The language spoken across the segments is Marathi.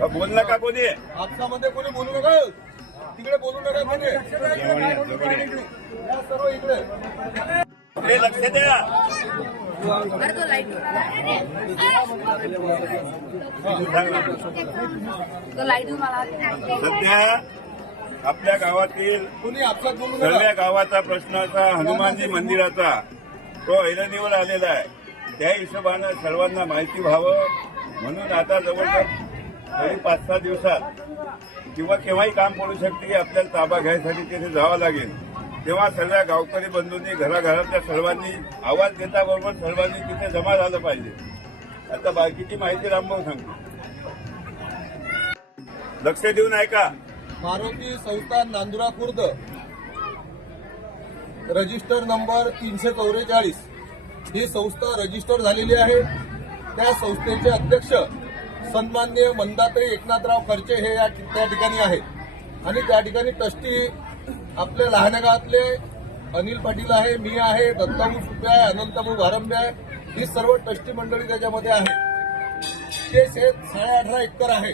बोल नका कोणी. आपसामध्ये कोणी बोलू नका. तिकडे बोलू नका कोणी. सर्व इकडे हे लक्ष द्या. सध्या आपल्या गावातील नका. गावाचा प्रश्न असा हनुमानजी मंदिराचा तो ऐरणीवर आलेला आहे. त्या हिशोबानं सर्वांना माहिती व्हावं. म्हणून आता जवळजवळ तरी पाच सहा दिवसात किंवा केव्हाही काम पडू शकते की आपल्याला ताबा घ्यायसाठी तिथे जावं लागेल. तेव्हा सगळ्या गावकरी बंधूंनी घराघरातल्या सर्वांनी आवाज देताबरोबर सर्वांनी तिथे जमा झालं पाहिजे. आता बाकीची माहिती रामभाऊ सांगतो. लक्ष देऊन ऐका. मारुती संस्था नांदुरा खुर्द. रजिस्टर नंबर तीनशे चौवेचाळीस. ही संस्था रजिस्टर झालेली आहे. त्या संस्थेचे अध्यक्ष सन्माननीय मंदाताई एकनाथराव खर्चे हे या त्या ठिकाणी आहेत. आणि त्या ठिकाणी ट्रस्टी आपल्या लहान्या गावातले अनिल पाटील आहे मी आहे दत्ताभू सुपे आहे अनंतभू भारंबे आहे ही सर्व ट्रस्टी मंडळी त्याच्यामध्ये आहे ते शेत साडे अठरा एकर आहे.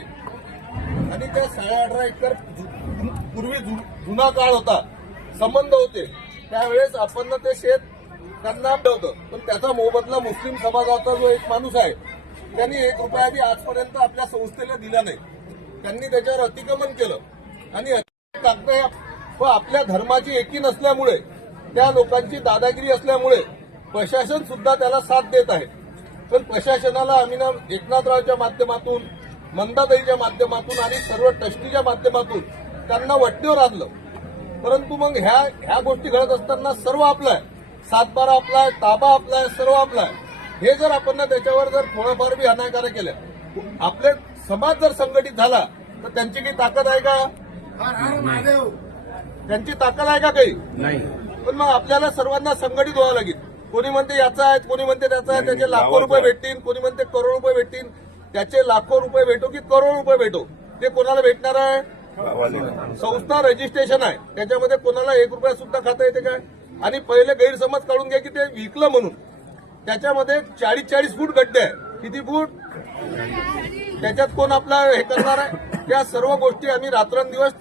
आणि त्या साडे अठरा एकर पूर्वी जु- जुना काळ होता संबंध होते. त्यावेळेस आपण ते शेत त्यांना होतं. पण त्याचा मोबदला मुस्लिम समाजाचा जो एक माणूस आहे त्यांनी एक रुपया आजपर्यंत आपल्या संस्थेला दिला नाही. त्यांनी त्याच्यावर अतिक्रमण केलं. आणि कागद व आपल्या धर्माची एकी नसल्यामुळे त्या लोकांची दादागिरी असल्यामुळे प्रशासन सुद्धा त्याला साथ देत आहे. पण प्रशासनाला आम्ही एकनाथरावच्या माध्यमातून मंदाताईच्या माध्यमातून आणि सर्व ट्रस्टीच्या माध्यमातून त्यांना वट्टीवर आणलं. परंतु मग ह्या ह्या गोष्टी घडत असताना सर्व आपलं आहे. सातबारा आपला आहे ताबा आपला आहे सर्व आपला आहे. हे जर आपण ना त्याच्यावर जर थोडंफार बी अनाकार केल्या आपले समाज जर संघटित झाला तर त्यांची काही ताकद आहे का? त्यांची ताकद आहे का काही? नाही. पण मग आपल्याला सर्वांना संघटित व्हावं लागेल. कोणी म्हणते याचा आहे कोणी म्हणते त्याचा आहे त्याचे लाखो रुपये भेटतील कोणी म्हणते करोड रुपये भेटतील. त्याचे लाखो रुपये भेटो की करोड रुपये भेटो? ते कोणाला भेटणार आहे? संस्था रजिस्ट्रेशन आहे. त्याच्यामध्ये कोणाला एक रुपया सुद्धा खाता येते काय? आणि पहिले गैरसमज काढून घ्या की ते विकलं म्हणून. त्याच्यामध्ये चाळीस चाळीस फूट गड्डे आहे किती फूट? त्याच्यात कोण आपला हे करणार आहे? त्या सर्व गोष्टी आम्ही रात्रंदिवस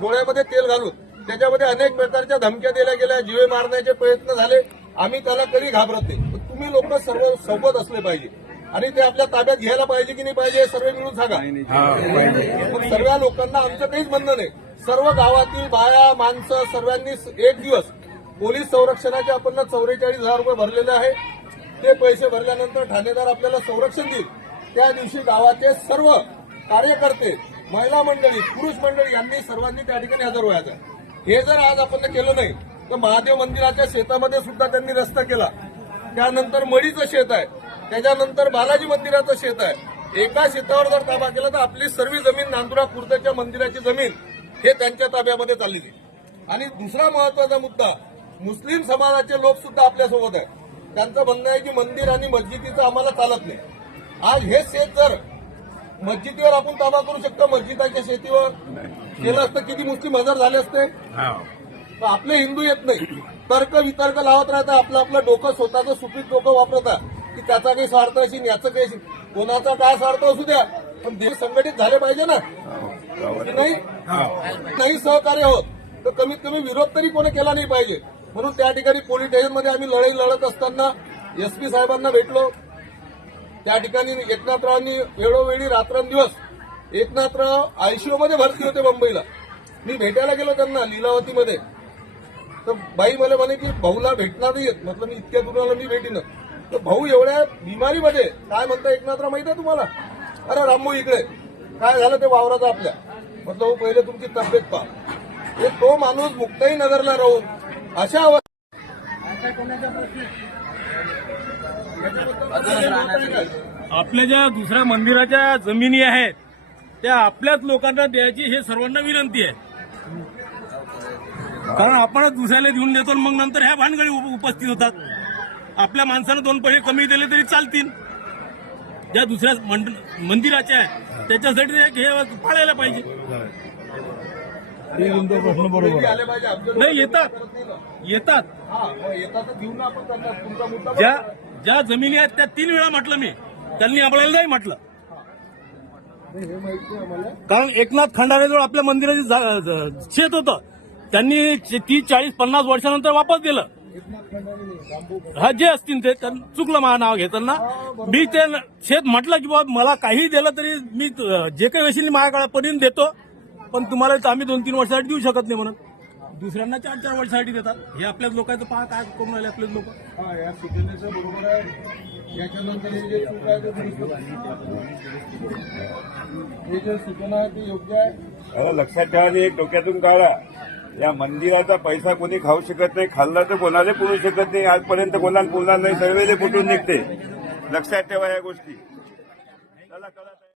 डोळ्यामध्ये तेल घालून त्याच्यामध्ये अनेक प्रकारच्या धमक्या दिल्या गेल्या जीवे मारण्याचे प्रयत्न झाले. आम्ही त्याला कधी घाबरत नाही. तुम्ही लोक सर्व सोबत असले पाहिजे. आणि ते आपल्या ताब्यात घ्यायला पाहिजे की नाही पाहिजे हे सर्व मिळून सांगा. सर्व लोकांना आमचं काहीच म्हणणं नाही. सर्व गावातील बाया माणसं सर्वांनी एक दिवस पोलीस संरक्षणाचे आपण चौवेचाळीस हजार रुपये भरलेले आहे. ते पैसे भरल्यानंतर ठाणेदार आपल्याला संरक्षण देईल. त्या दिवशी गावाचे सर्व कार्यकर्ते महिला मंडळी पुरुष मंडळी यांनी सर्वांनी त्या ठिकाणी हजर व्हायचं. हे जर आज आपण केलं नाही तर महादेव मंदिराच्या शेतामध्ये सुद्धा त्यांनी रस्ता केला. त्यानंतर मडीचं शेत आहे. त्याच्यानंतर बालाजी मंदिराचं शेत आहे. एका शेतावर जर ताबा केला तर आपली सर्व जमीन नांदुरा खुर्दच्या मंदिराची जमीन हे त्यांच्या ताब्यामध्ये चाललेली आणि दुसरा महत्त्वाचा मुद्दा मुस्लिम समाजाचे लोक सुद्धा आपल्यासोबत आहे त्यांचं म्हणणं आहे की मंदिर आणि मस्जिदीचं आम्हाला चालत नाही. आज हे शेत जर मस्जिदीवर आपण ताबा करू शकतो मस्जिदाच्या शेतीवर केलं असतं किती मुस्लिम हजर झाले असते? आपले हिंदू येत नाही. तर्क वितर्क लावत राहता आपलं आपलं डोकं स्वतःचं सुपीत डोकं वापरता की त्याचा काही स्वार्थ असेल याचं काही कोणाचा काय स्वार्थ असू द्या पण देश संघटित झाले पाहिजे ना. नाही सहकार्य होत तर कमीत कमी विरोध तरी कोणी केला नाही पाहिजे. म्हणून त्या ठिकाणी पोलीस स्टेशनमध्ये आम्ही लढाई लढत असताना एसपी साहेबांना भेटलो. त्या ठिकाणी एकनाथरावांनी वेळोवेळी रात्रंदिवस एकनाथराव आयसीयूमध्ये भरती होते मुंबईला. मी भेटायला गेलो त्यांना लीलावतीमध्ये. तर बाई मला म्हणे की भाऊला भेटणार नाही म्हटलं मी इतक्या दुराला मी भेटीन. तर भाऊ एवढ्या बिमारीमध्ये काय म्हणता एकनाथराव माहिती आहे तुम्हाला? अरे रामभाऊ इकडे काय झालं ते वावराचं आपल्या? म्हटलं हो पहिले तुमची तब्येत पहा. तो माणूस मुक्ताई नगरला राहून अशा आपल्या ज्या दुसऱ्या मंदिराच्या जमिनी आहेत त्या आपल्याच लोकांना द्यायची हे सर्वांना विनंती आहे. कारण आपणच दुसऱ्याला देऊन देतो आणि मग नंतर ह्या भानगडी उप- उपस्थित होतात. आपल्या माणसानं दोन पैसे कमी दिले तरी चालतील. ज्या दुसऱ्या मंड- मंदिराच्या आहेत त्याच्यासाठी ते हे पाळायला पाहिजे. आले पाहिजे आमचे नाही येतात. येतात. हा मग येतात तर घेऊन आपण त्यांना तुमचा मुद्दा ज्या ज्या जमिनी आहेत त्या तीन वेळा म्हटलं मी. त्यांनी आपल्याला नाही म्हटलं हे माहिती आहे आम्हाला. कारण एकनाथ खंडारेजवळ आपल्या मंदिराचे शेत होतं. त्यांनी तीस चाळीस पन्नास वर्षानंतर वापस दिलं हा जे असतील ते त्यांना चुकलं माझं नाव घेताना. मी ते शेत म्हटलं की बाबा मला काही दिलं तरी मी त- जे काही वेशील माझ्याकडे देतो. पण तुम्हाला तर आम्ही दोन तीन वर्षासाठी देऊ शकत नाही म्हणून दुसऱ्यांना चार चार वर्षासाठी देतात. हे आपल्याच लोकांचं पहा काय करून राहिले आपलेच लोक? हा या सूचनेचं बरोबर आहे. याच्यानंतर हे जे चूक आहे ते दुरुस्त हे जे सूचना आहे ते योग्य आहे. आता लक्षात ठेवा एक डोक्यातून काढा. या मंदिराचा पैसा कोणी खाऊ शकत नाही खाल्ला तर कोणाला पुरू शकत नाही आजपर्यंत कोणाला पुरणार नाही सर्वेले कुठून निघते? लक्षात ठेवा या गोष्टी.